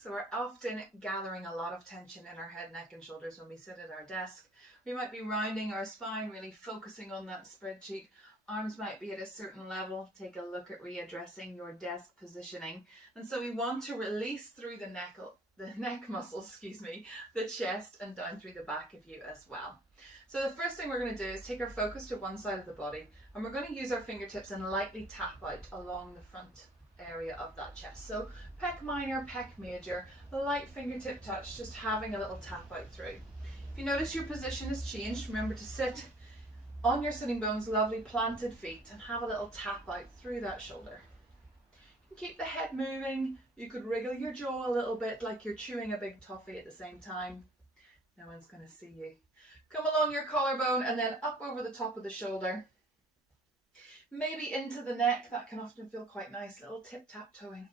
So we're often gathering a lot of tension in our head, neck and shoulders when we sit at our desk. We might be rounding our spine, really focusing on that spreadsheet. Arms might be at a certain level. Take a look at readdressing your desk positioning. And so we want to release through the neck muscles, the chest and down through the back of you as well. So the first thing we're going to do is take our focus to one side of the body, and we're going to use our fingertips and lightly tap out along the front area of that chest. So pec minor, pec major, a light fingertip touch, just having a little tap out through. If you notice your position has changed, remember to sit on your sitting bones, lovely planted feet, and have a little tap out through that shoulder. You can keep the head moving. You could wriggle your jaw a little bit like you're chewing a big toffee at the same time. No one's going to see you. Come along your collarbone and then up over the top of the shoulder. Maybe into the neck. That can often feel quite nice. Little tip-tap-toeing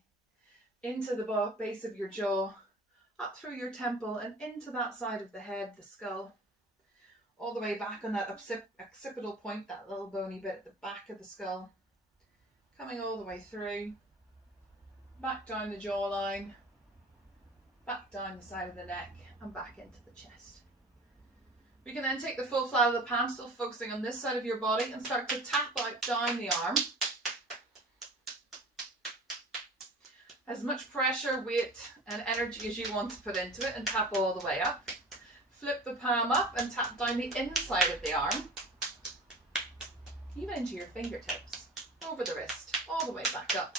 into the base of your jaw, up through your temple and into that side of the head, the skull, all the way back on that occipital point, that little bony bit at the back of the skull, coming all the way through, back down the jawline, back down the side of the neck and back into the chest. We can then take the full flat of the palm, still focusing on this side of your body, and start to tap out down the arm. As much pressure, weight and energy as you want to put into it, and tap all the way up. Flip the palm up and tap down the inside of the arm, even into your fingertips, over the wrist, all the way back up.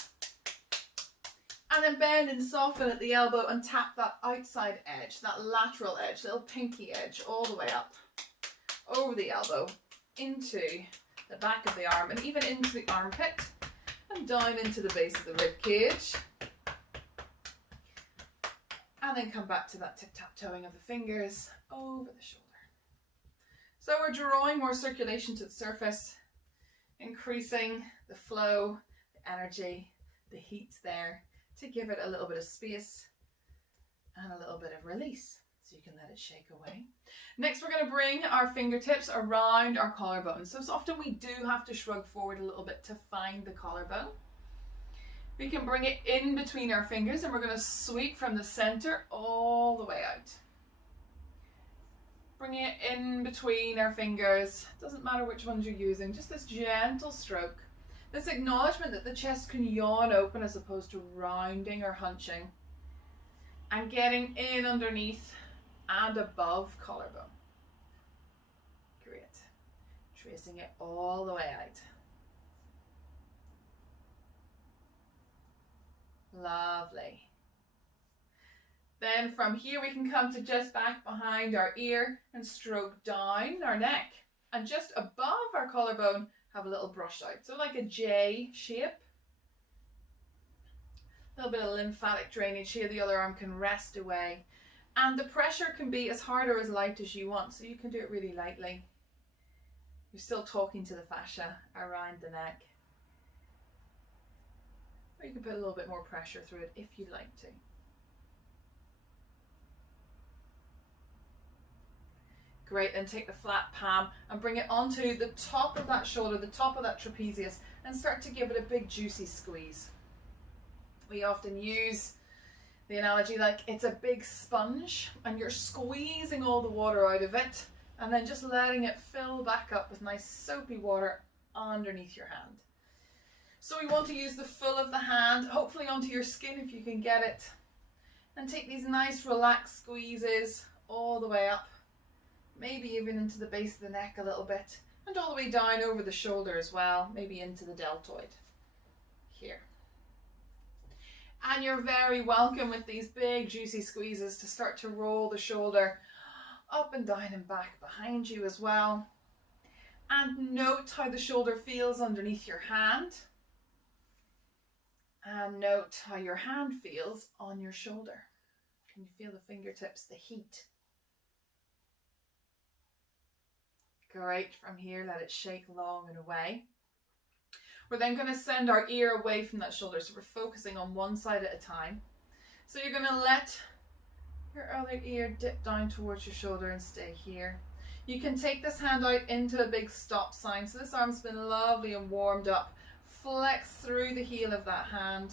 And then bend and soften at the elbow and tap that outside edge, that lateral edge, little pinky edge, all the way up, over the elbow, into the back of the arm and even into the armpit and down into the base of the rib cage. And then come back to that tip-tap-toeing of the fingers over the shoulder. So we're drawing more circulation to the surface, increasing the flow, the energy, the heat there, to give it a little bit of space and a little bit of release so you can let it shake away. Next, we're going to bring our fingertips around our collarbone. So often we do have to shrug forward a little bit to find the collarbone. We can bring it in between our fingers and we're going to sweep from the center all the way out. Bringing it in between our fingers. Doesn't matter which ones you're using, just this gentle stroke. This acknowledgement that the chest can yawn open as opposed to rounding or hunching. And getting in underneath and above collarbone. Great. Tracing it all the way out. Lovely. Then from here we can come to just back behind our ear and stroke down our neck. And just above our collarbone, have a little brush out. So like a J shape. A little bit of lymphatic drainage here. The other arm can rest away. And the pressure can be as hard or as light as you want. So you can do it really lightly. You're still talking to the fascia around the neck. Or you can put a little bit more pressure through it if you'd like to. Great, then take the flat palm and bring it onto the top of that shoulder, the top of that trapezius, and start to give it a big juicy squeeze. We often use the analogy like it's a big sponge and you're squeezing all the water out of it and then just letting it fill back up with nice soapy water underneath your hand. So we want to use the full of the hand, hopefully onto your skin if you can get it, and take these nice relaxed squeezes all the way up. Maybe even into the base of the neck a little bit, and all the way down over the shoulder as well, maybe into the deltoid here. And you're very welcome with these big juicy squeezes to start to roll the shoulder up and down and back behind you as well. And note how the shoulder feels underneath your hand. And note how your hand feels on your shoulder. Can you feel the fingertips, the heat? Great, from here let it shake long and away. We're then going to send our ear away from that shoulder, so we're focusing on one side at a time. So you're going to let your other ear dip down towards your shoulder and stay here. You can take this hand out into a big stop sign, so this arm's been lovely and warmed up. Flex through the heel of that hand.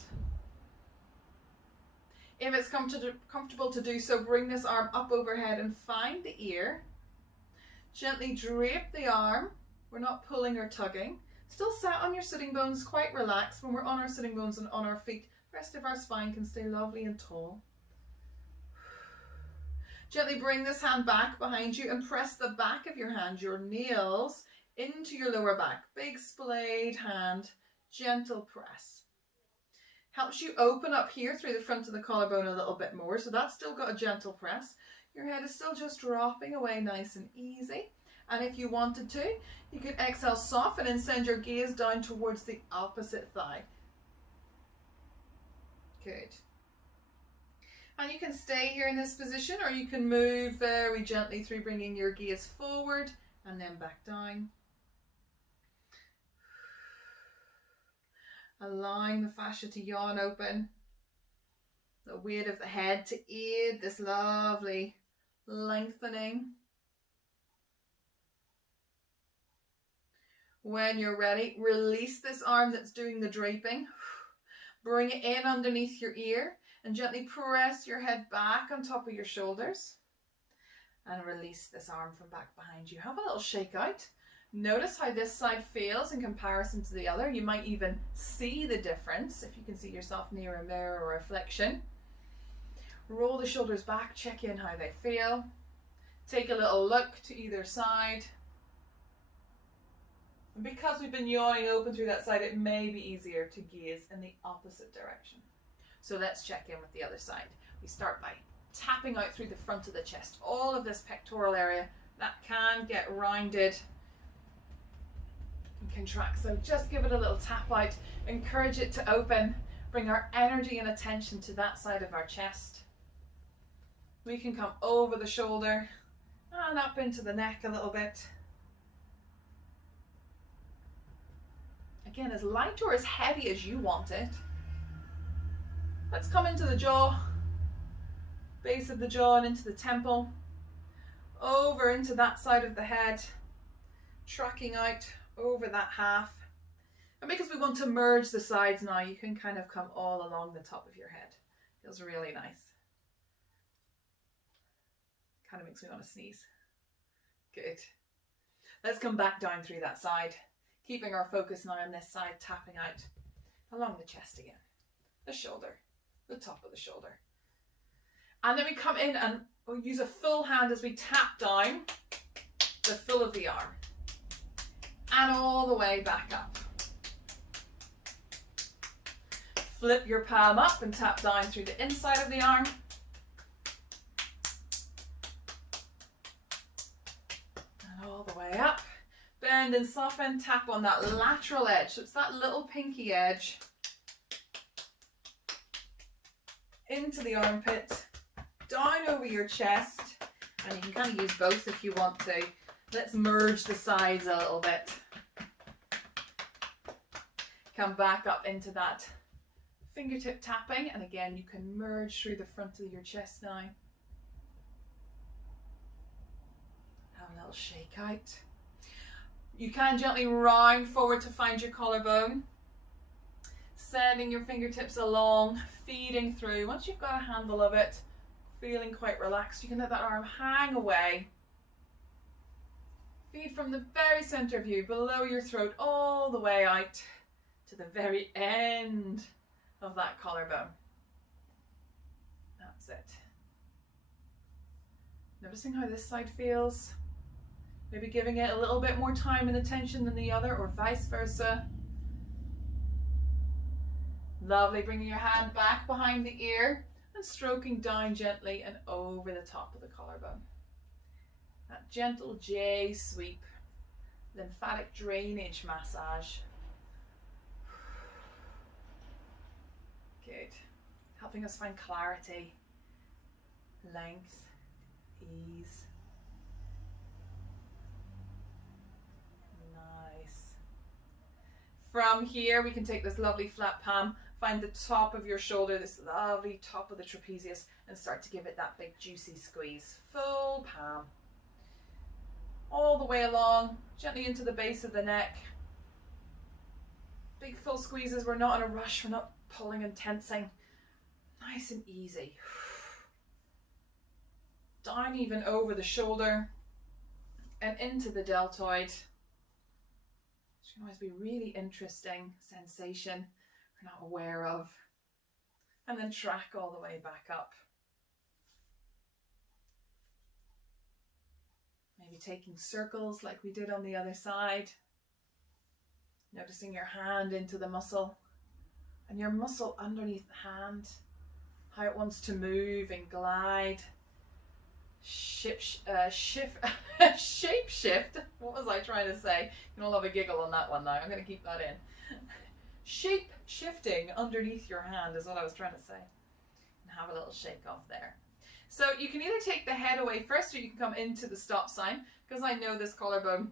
If it's comfortable to do so, bring this arm up overhead and find the ear. Gently drape the arm. We're not pulling or tugging. Still sat on your sitting bones, quite relaxed. When we're on our sitting bones and on our feet, the rest of our spine can stay lovely and tall. Gently bring this hand back behind you and press the back of your hand, your nails, into your lower back. Big splayed hand, gentle press. Helps you open up here through the front of the collarbone a little bit more, so that's still got a gentle press. Your head is still just dropping away nice and easy. And if you wanted to, you could exhale, soften and send your gaze down towards the opposite thigh. Good. And you can stay here in this position, or you can move very gently through bringing your gaze forward and then back down. Allowing the fascia to yawn open. The weight of the head to aid this lovely lengthening. When you're ready, release this arm that's doing the draping. Bring it in underneath your ear and gently press your head back on top of your shoulders. And release this arm from back behind you. Have a little shake out. Notice how this side feels in comparison to the other. You might even see the difference if you can see yourself near a mirror or reflection. Roll the shoulders back, check in how they feel. Take a little look to either side. And because we've been yawning open through that side, it may be easier to gaze in the opposite direction. So let's check in with the other side. We start by tapping out through the front of the chest. All of this pectoral area that can get rounded and contract. So just give it a little tap out. Encourage it to open. Bring our energy and attention to that side of our chest. We can come over the shoulder and up into the neck a little bit. Again, as light or as heavy as you want it. Let's come into the jaw, base of the jaw and into the temple, over into that side of the head, tracking out over that half. And because we want to merge the sides now, you can kind of come all along the top of your head. Feels really nice. Kind of makes me want to sneeze. Good. Let's come back down through that side, keeping our focus now on this side, tapping out along the chest again, the shoulder, the top of the shoulder. And then we come in and we'll use a full hand as we tap down the full of the arm and all the way back up. Flip your palm up and tap down through the inside of the arm. And all the way up. Bend and soften, tap on that lateral edge. So it's that little pinky edge into the armpit, down over your chest, and you can kind of use both if you want to. Let's merge the sides a little bit. Come back up into that fingertip tapping, and again you can merge through the front of your chest now. Have a little shake out. You can gently round forward to find your collarbone, sending your fingertips along, feeding through. Once you've got a handle of it, feeling quite relaxed, you can let that arm hang away. Feed from the very center of you, below your throat, all the way out to the very end of that collarbone. That's it. Noticing how this side feels. Maybe giving it a little bit more time and attention than the other, or vice versa. Lovely, bringing your hand back behind the ear and stroking down gently and over the top of the collarbone. That gentle J sweep, lymphatic drainage massage. Good. Helping us find clarity, length, ease. Nice. From here, we can take this lovely flat palm, find the top of your shoulder, this lovely top of the trapezius, and start to give it that big juicy squeeze. Full palm. All the way along, gently into the base of the neck. Big full squeezes. We're not in a rush, we're not pulling and tensing. Nice and easy. Down even over the shoulder and into the deltoid. Which can always be a really interesting sensation we're not aware of. And then track all the way back up. Maybe taking circles like we did on the other side. Noticing your hand into the muscle and your muscle underneath the hand. How it wants to move and glide. Shape shift. What was I trying to say? You can all have a giggle on that one now. I'm going to keep that in. Shape shifting underneath your hand is what I was trying to say. And have a little shake off there. So you can either take the head away first, or you can come into the stop sign, because I know this collarbone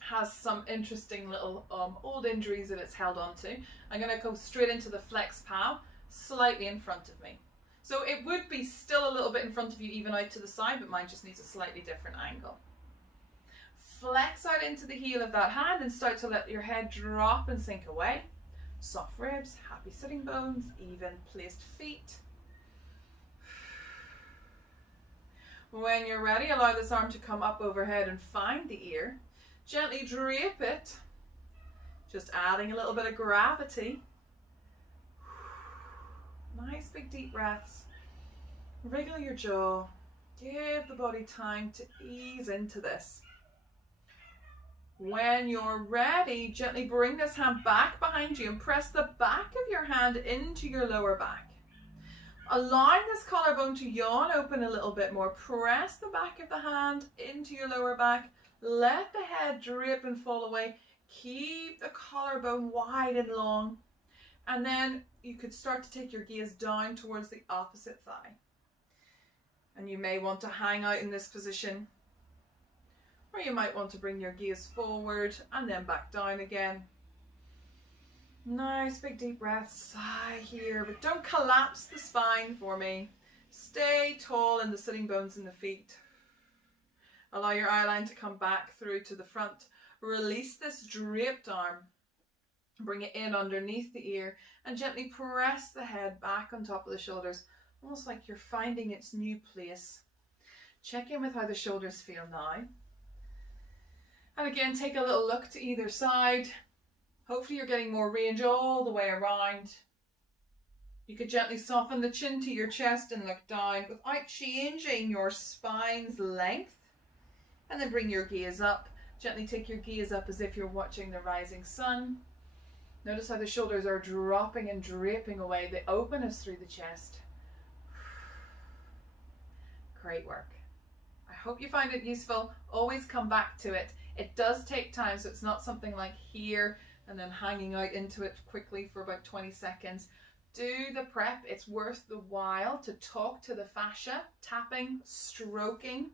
has some interesting little old injuries that it's held on to. I'm going to go straight into the flex pow, slightly in front of me. So it would be still a little bit in front of you, even out to the side, but mine just needs a slightly different angle. Flex out into the heel of that hand and start to let your head drop and sink away. Soft ribs, happy sitting bones, even placed feet. When you're ready, allow this arm to come up overhead and find the ear. Gently drape it, just adding a little bit of gravity. Nice big deep breaths. Wriggle your jaw. Give the body time to ease into this. When you're ready, gently bring this hand back behind you and press the back of your hand into your lower back. Allowing this collarbone to yawn open a little bit more. Press the back of the hand into your lower back. Let the head drip and fall away. Keep the collarbone wide and long. And then you could start to take your gaze down towards the opposite thigh. And you may want to hang out in this position. Or you might want to bring your gaze forward and then back down again. Nice big deep breath, sigh here, but don't collapse the spine for me. Stay tall in the sitting bones in the feet. Allow your eye line to come back through to the front. Release this draped arm. Bring it in underneath the ear and gently press the head back on top of the shoulders, almost like you're finding its new place. Check in with how the shoulders feel now. And again, take a little look to either side. Hopefully you're getting more range all the way around. You could gently soften the chin to your chest and look down without changing your spine's length. And then bring your gaze up. Gently take your gaze up as if you're watching the rising sun. Notice how the shoulders are dropping and draping away. The openness through the chest. Great work. I hope you find it useful. Always come back to it. It does take time, so it's not something like here and then hanging out into it quickly for about 20 seconds. Do the prep. It's worth the while to talk to the fascia, tapping, stroking,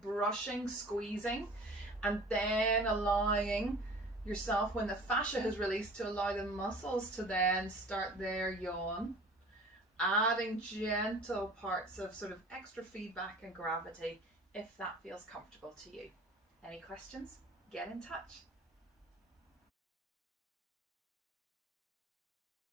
brushing, squeezing, and then allowing yourself, when the fascia has released, to allow the muscles to then start their yawn, adding gentle parts of sort of extra feedback and gravity if that feels comfortable to you. Any questions? Get in touch.